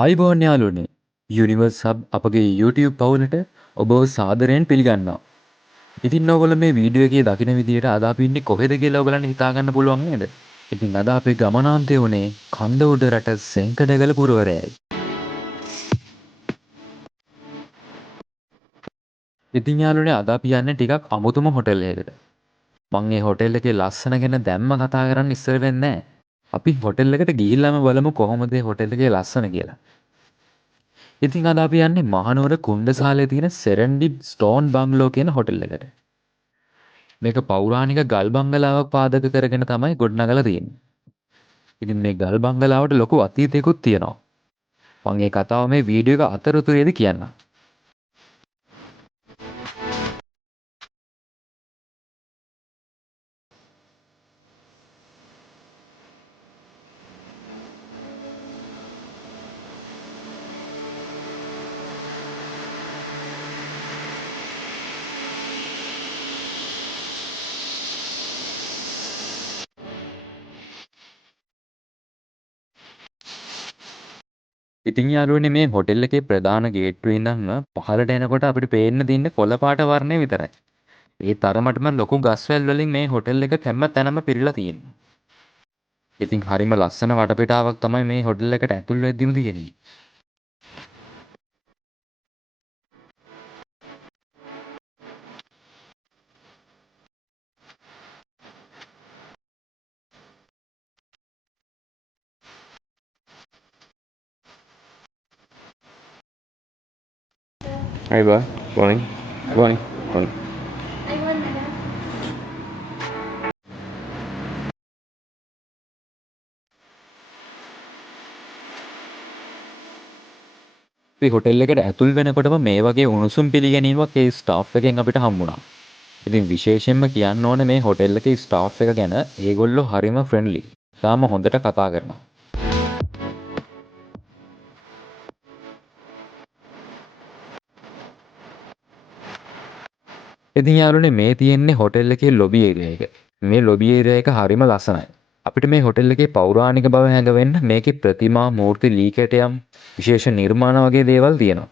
ආයිබෝන් යාළුවනේ universe hub අපගේ YouTube පවුලට ඔබව සාදරයෙන් පිළිගන්නවා. ඉතින් ඔයගොල්ලෝ මේ වීඩියෝ එකේ දකින විදිහට අද අපි ඉන්නේ කොහෙද කියලා ඔයගලන්ට හිතා ගන්න පුළුවන් නේද? ඉතින් අද අපේ ගමනාන්තය උනේ කන්ද උඩ රට සෙන්කඩගල පුරවරයයි. ඉතින් යාළුවනේ අද අපි යන්නේ ටිකක් අමුතුම හොටෙල් එකකට. මම මේ හොටෙල් එකේ ලස්සන ගැන දැම්ම කතා කරන්න ඉස්සර වෙන්නේ නැහැ. අපි හොටෙල් එකට ගිහිල්ලාම බලමු කොහොමද මේ හොටෙල් එකේ ලස්සන කියලා. ඉතින් අද අපි යන්නේ මහනුවර කුණ්ඩසාලේ තියෙන සෙරන්ඩිප් ස්ටෝන් බංගලෝ කියන හොටෙල් එකට. මේක පෞරාණික ගල් බංගලාවක් පාදක කරගෙන තමයි ගොඩනගලා තියෙන්නේ. ඉතින් මේ ගල් බංගලාවට ලොකු අතීතයකුත් තියෙනවා. මම මේ කතාව මේ වීඩියෝ එක අතරතුරේදී කියන්නම්. ඉතින් යාළුවනේ මේ හොටෙල් එකේ ප්‍රධාන ගේට්ටුවේ ඉඳන්ම පහළට එනකොට අපිට පේන්න තියෙන්නේ කොළ පාට වර්ණය විතරයි. ඒ තරමටම ලොකු ගස්වැල් වලින් මේ හොටෙල් එක හැම තැනම පිරීලා තියෙනවා. ඉතින් හරිම ලස්සන වටපිටාවක් තමයි මේ හොටෙල් එකට ඇතුල් වෙද්දිම තියෙන්නේ. Hi, bye. Morning. Morning. Morning. අපි හොටෙල් එකට ඇතුල් වෙනකොටම මේ වගේ උණුසුම් පිළිගැනීමක් ඒ ස්ටාෆ් එකෙන් අපිට හම්බුණා. ඉතින් විශේෂයෙන්ම කියන්න ඕනේ මේ හොටෙල් එකේ ස්ටාෆ් එක ගැන ඒගොල්ලෝ හරිම ෆ්‍රෙන්ඩ්ලි. තාම හොඳට කතා කරනවා. ඉතින් යාළුවනේ මේ තියෙන්නේ හොටෙල් එකේ ලොබි ඒරියා එක. මේ ලොබි ඒරියා එක හරිම ලස්සනයි. අපිට මේ හොටෙල් එකේ පෞරාණික බව හැඟවෙන්න මේකේ ප්‍රතිමා, මූර්ති, ලී කැටයම්, විශේෂ නිර්මාණ වගේ දේවල් තියෙනවා.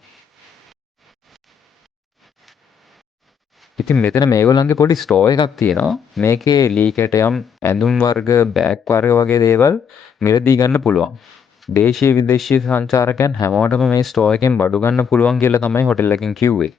ඉතින් මෙතන මේගොල්ලන්ගේ පොඩි ස්ටෝ එකක් තියෙනවා. මේකේ ලී කැටයම්, ඇඳුම් වර්ග, බෑග් වර්ග වගේ දේවල් මිලදී ගන්න පුළුවන්. දේශීය විදේශීය සංචාරකයන් හැමෝටම මේ ස්ටෝ එකෙන් බඩු ගන්න පුළුවන් කියලා තමයි හොටෙල් එකෙන් කිව්වේ.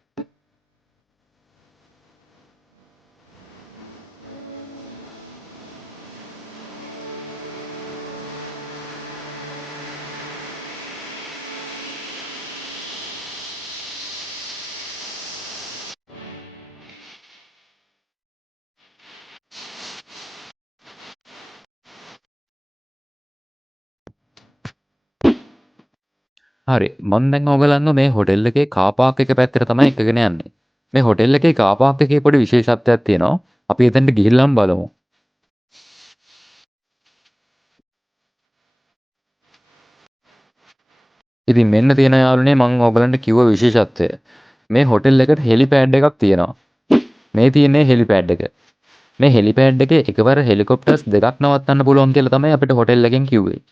හරි. මම දැන් ඔයගලන්ව මේ හොටෙල් එකේ කාර් පාක් එක පැත්තට තමයි එක්කගෙන යන්නේ. මේ හොටෙල් එකේ කාර් පාක් එකේ පොඩි විශේෂත්වයක් තියෙනවා. අපි එතනට ගිහිල්ලාම බලමු. ඉතින් මෙන්න තියෙන යාළුවනේ මම ඔයගලන්ට කිව්ව විශේෂත්වය. මේ හොටෙල් එකට හෙලිපෑඩ් එකක් තියෙනවා. මේ තියෙන්නේ හෙලිපෑඩ් එක. මේ හෙලිපෑඩ් එකේ එකවර හෙලිකොප්ටර්ස් දෙකක් නවත්තන්න පුළුවන් කියලා තමයි අපිට හොටෙල් එකෙන් කිව්වේ.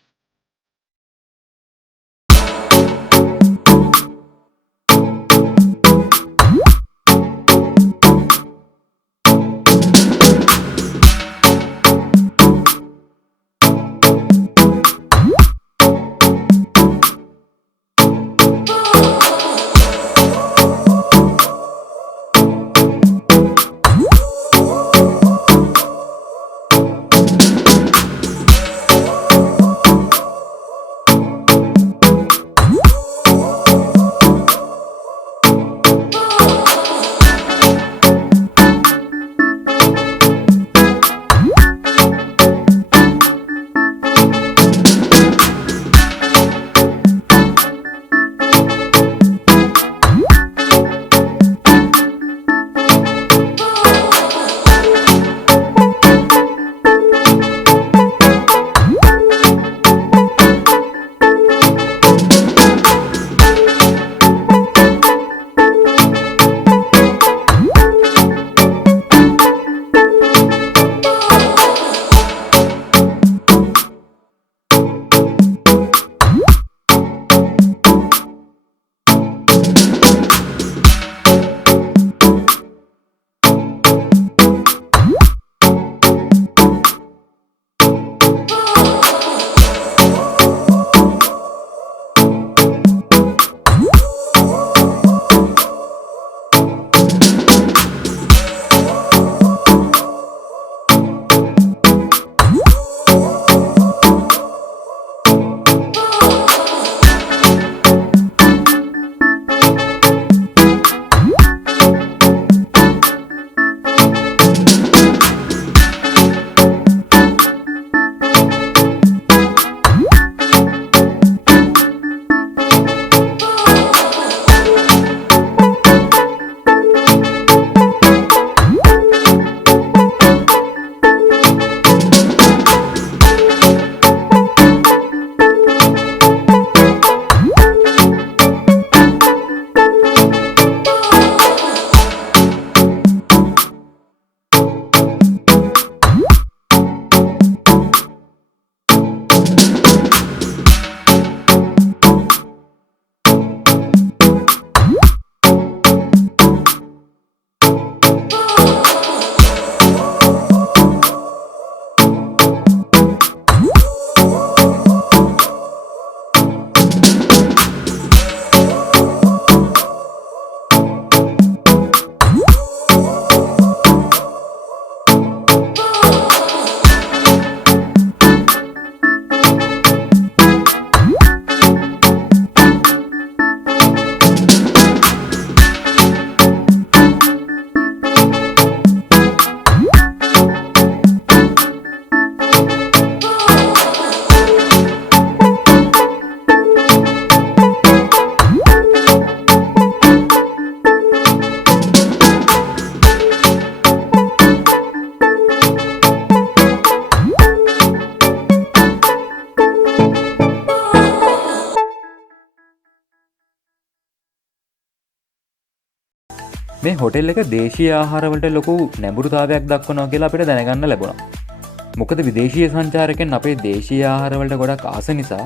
මේ හොටෙල් එක දේශීය ආහාරවලට ලොකු නැඹුරුතාවයක් දක්වනවා කියලා අපිට දැනගන්න ලැබුණා. මොකද විදේශීය සංචාරකයන් අපේ දේශීය ආහාරවලට ගොඩක් ආස නිසා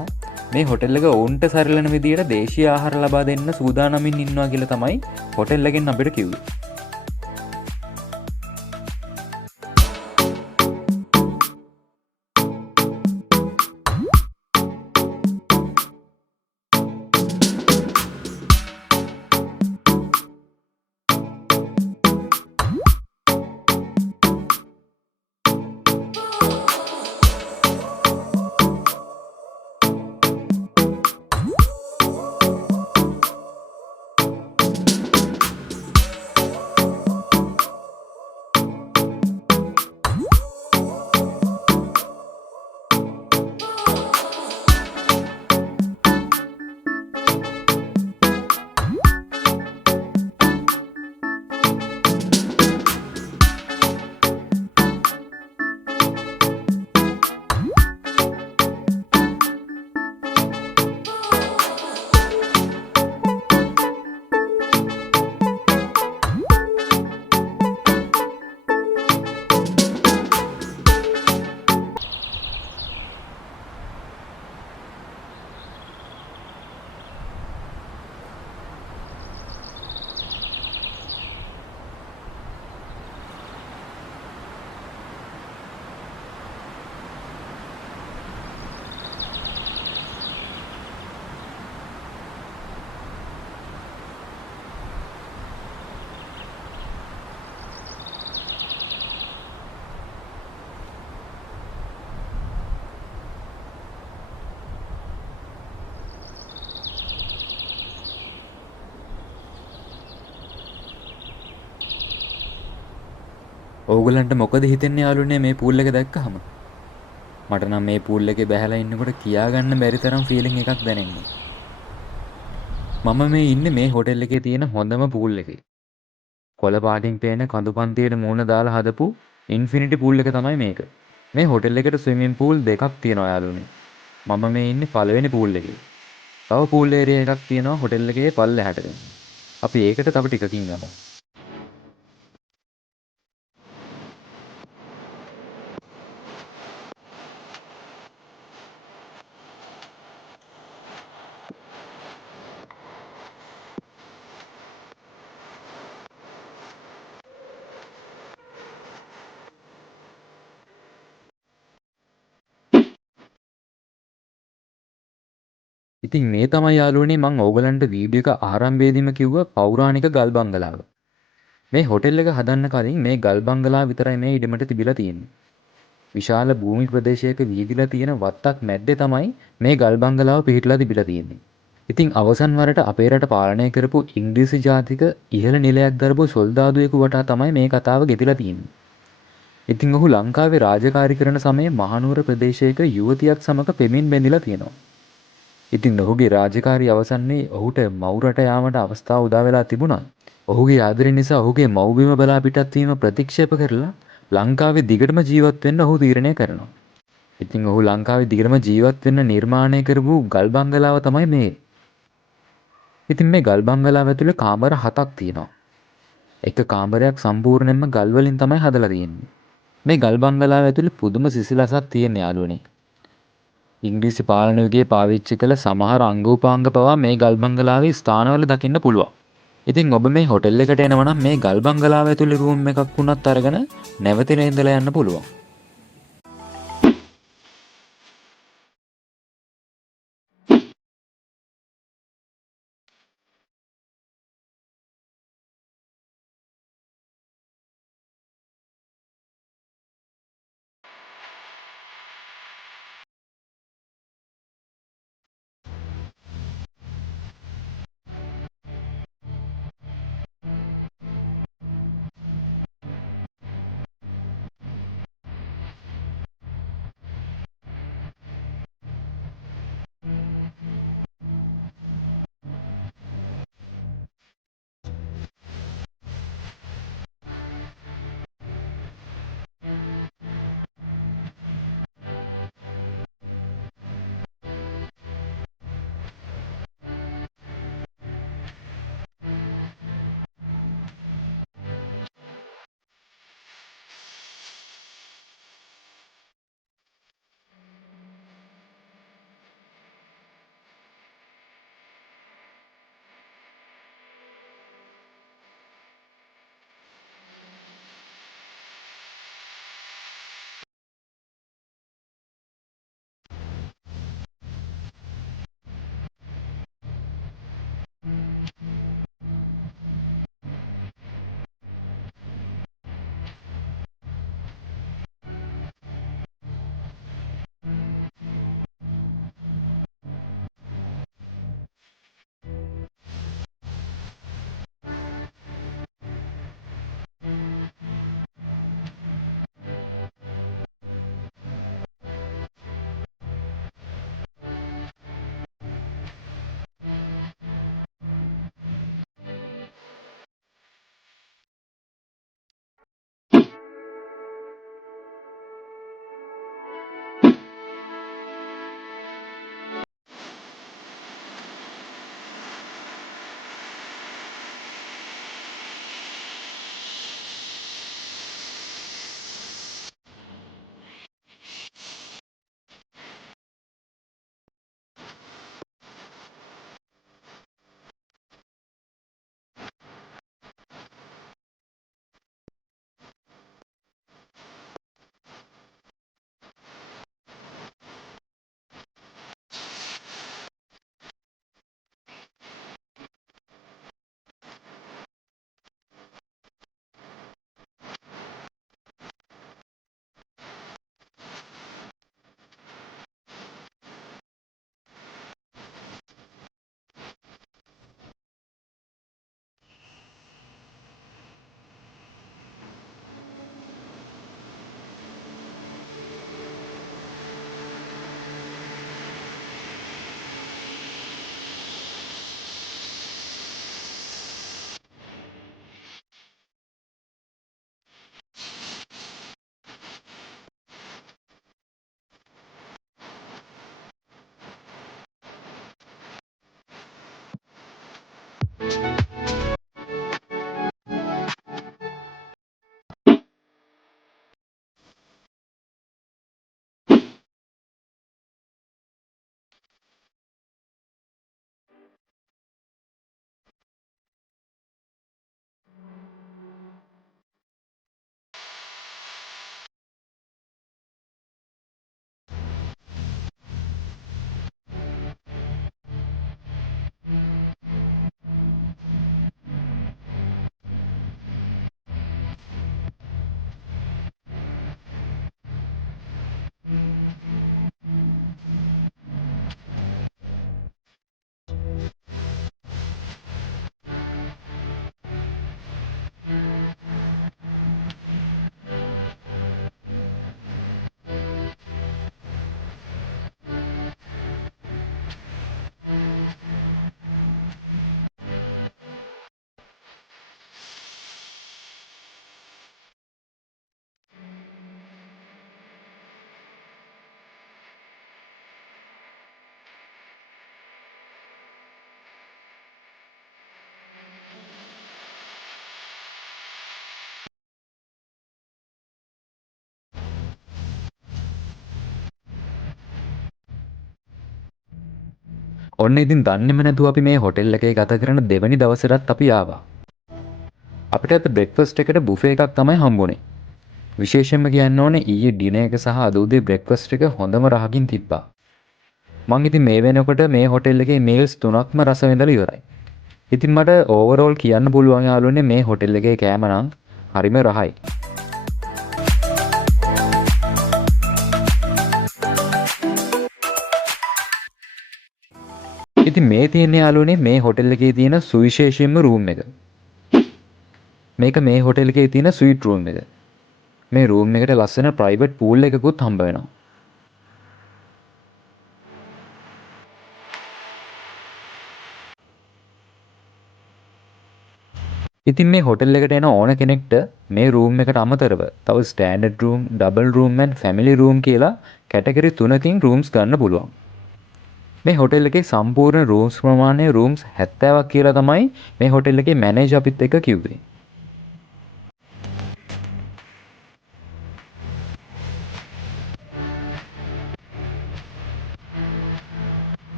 මේ හොටෙල් එක ඔවුන්ට සරිලන විදියට දේශීය ආහාර ලබා දෙන්න සූදානමින් ඉන්නවා කියලා තමයි හොටෙල් එකෙන් අපිට කිව්වේ. ඕගලන්ට මොකද හිතෙන්නේ යාළුවනේ මේ පූල් එක දැක්කහම? මට නම් මේ පූල් එකේ බැහැලා ඉන්නකොට කියාගන්න බැරි තරම් ෆීලිං එකක් දැනෙන්නේ. මම මේ ඉන්නේ මේ හොටෙල් එකේ තියෙන හොඳම පූල් එකේ. කොළ පාටින් පේන කඳු පන්තියට මූණ දාලා හදපු ඉන්ෆිනිටි පූල් එක තමයි මේක. මේ හොටෙල් එකට ස්විමින් පූල් දෙකක් තියෙනවා යාළුවනේ. මම මේ ඉන්නේ පළවෙනි පූල් එකේ. තව පූල් ඒරියා එකක් තියෙනවා හොටෙල් එකේ පල්ලෙහාට. අපි ඒකට තව ටිකකින් යමු. ඉතින් මේ තමයි යාළුවනේ මම ඕගලන්ට වීඩියෝ එක ආරම්භයේදීම කිව්ව පෞරාණික ගල් බංගලාව. මේ හොටෙල් එක හදන්න කලින් මේ ගල් බංගලාව විතරයි මේ ඉඩමට තිබිලා තියෙන්නේ. විශාල භූමි ප්‍රදේශයක වීදිලා තියෙන වත්තක් මැද්දේ තමයි මේ ගල් බංගලාව පිහිටලා තිබිලා තියෙන්නේ. ඉතින් අවසන් වරට අපේ රට පාලනය කරපු ඉංග්‍රීසි ජාතික ඉහළ නිලයක් දරපු සොල්දාදුවෙකු වටා තමයි මේ කතාව ගෙතිලා තියෙන්නේ. ඉතින් ඔහු ලංකාවේ රාජකාරී කරන සමයේ මහනුවර ප්‍රදේශයක යුවතියක් සමග පෙමින් බැඳිලා තියෙනවා. ඉතින් ඔහුගේ රාජකාරී අවසන්නේ ඔහුට මව් රට යාමට අවස්ථාව උදා වෙලා තිබුණා. ඔහුගේ ආදරය නිසා ඔහුගේ මව්බිම බලා පිටත් වීම ප්‍රතික්ෂේප කරලා ලංකාවේ දිගටම ජීවත් වෙන්න ඔහු තීරණය කරනවා. ඉතින් ඔහු ලංකාවේ දිගටම ජීවත් වෙන්න නිර්මාණය කරපු ගල් බංගලාව තමයි මේ. ඉතින් මේ ගල් බංගලාව ඇතුලේ කාමර 7ක් තියෙනවා. එක කාමරයක් සම්පූර්ණයෙන්ම ගල් වලින් තමයි හදලා තියෙන්නේ. මේ ගල් බංගලාව ඇතුලේ පුදුම සිසිලසක් තියෙන යාළුවනේ. ඉංග්‍රීසි පාලන යුගයේ පාවිච්චි කළ සමහර අංග උපාංග පවා මේ ගල් බංගලාවේ ස්ථානවල දකින්න පුළුවන්. ඉතින් ඔබ මේ හොටෙල් එකට එනවා නම් මේ ගල් බංගලාව ඇතුලේ රූම් එකක් වුණත් අරගෙන නැවතින ඉඳලා යන්න පුළුවන්. ඔන්න ඉතින් දන්නේම නැතුව අපි මේ හොටෙල් එකේ ගත කරන දෙවැනි දවසටත් අපි ආවා. අපිට අද බ්‍රෙක්ෆාස්ට් එකට බුෆේ එකක් තමයි හම්බුනේ. විශේෂයෙන්ම කියන්න ඕනේ ඊයේ ඩිනර් එක සහ අද උදේ බ්‍රෙක්ෆාස්ට් එක හොඳම රහකින් තිබ්බා. මං ඉතින් මේ වෙනකොට මේ හොටෙල් එකේ මීල්ස් 3ක්ම රස විඳලා ඉවරයි. ඉතින් මට ඕවරෝල් කියන්න පුළුවන් යාළුවනේ මේ හොටෙල් එකේ කෑම නම් හරිම රහයි. ඉතින් මේ තියෙන යාළුවනේ මේ හොටෙල් එකේ තියෙන සුවිශේෂීම රූම් එක. මේක මේ හොටෙල් එකේ තියෙන ස්වීට් රූම් එක. මේ රූම් එකට ලස්සන ප්‍රයිවට් පූල් එකකුත් හම්බ වෙනවා. ඉතින් මේ හොටෙල් එකට එන ඕන කෙනෙක්ට මේ රූම් එකට අමතරව තව standard room, double room and family room කියලා කැටගරි 3කින් රූම්ස් ගන්න පුළුවන්. මේ හොටෙල් එකේ සම්පූර්ණ රූම්ස් ප්‍රමාණය රූම්ස් 70ක් කියලා තමයි මේ හොටෙල් එකේ මැනේජර් අපිත් එක්ක කිව්වේ.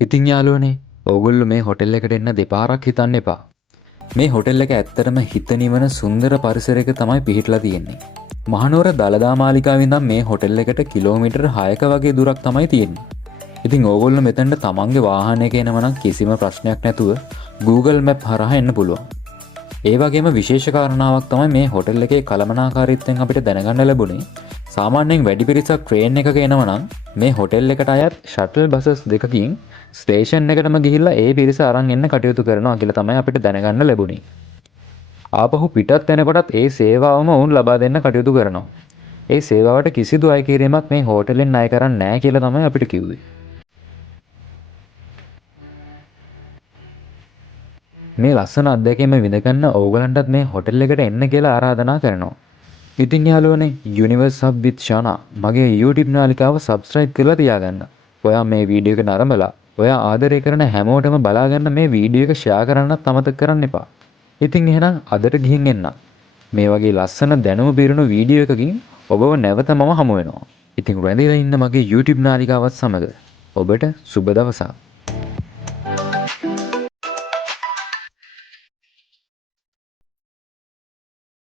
ඉතින් යාළුවනේ ඕගොල්ලෝ මේ හොටෙල් එකට එන්න දෙපාරක් හිතන්න එපා. මේ හොටෙල් එක ඇත්තටම හිත නිවන සුන්දර පරිසරයක තමයි පිහිටලා තියෙන්නේ. මහනුවර දළදා මාලිගාවෙන් ඉඳන් මේ හොටෙල් එකට කිලෝමීටර් 6ක වගේ දුරක් තමයි තියෙන්නේ. ඉතින් ඕගොල්ලෝ මෙතනට තමන්ගේ වාහනයක එනවා නම් කිසිම ප්‍රශ්නයක් නැතුව Google Map හරහා එන්න පුළුවන්. ඒ වගේම විශේෂ කාරණාවක් තමයි මේ හොටෙල් එකේ කළමනාකාරීත්වයෙන් අපිට දැනගන්න ලැබුණේ. සාමාන්‍යයෙන් වැඩි පිරිසක් ට්‍රේන් එකක එනවා නම් මේ හොටෙල් එකට අයත් ෂටල් බසස් දෙකකින් ස්ටේෂන් එකටම ගිහිල්ලා ඒ පිරිස අරන් එන්න කටයුතු කරනවා කියලා තමයි අපිට දැනගන්න ලැබුණේ. ආපහු පිටත් වෙනකොටත් ඒ සේවාවම වුන් ලබා දෙන්න කටයුතු කරනවා. ඒ සේවාවට කිසිදු අය කිරීමක් මේ හෝටලෙන් අය කරන්නේ නැහැ කියලා තමයි අපිට කිව්වේ. මේ ලස්සන අත්දැකීම විඳගන්න ඕගලන්ටත් මේ හොටෙල් එකට එන්න කියලා ආරාධනා කරනවා. ඉතින් යාළුවනේ Universe Hub with Shana මගේ YouTube නාලිකාව subscribe කරලා තියාගන්න. ඔයා මේ වීඩියෝ එක නරඹලා ඔයා ආදරය කරන හැමෝටම බලාගන්න මේ වීඩියෝ එක share කරන්නත් අමතක කරන්න එපා. ඉතින් එහෙනම් අදට ගිහින් එන්න. මේ වගේ ලස්සන දැනුම පිරුණු වීඩියෝ එකකින් ඔබව නැවත මම හමු වෙනවා. ඉතින් රැඳිලා ඉන්න මගේ YouTube නාලිකාවත් සමග ඔබට සුබ දවසක්.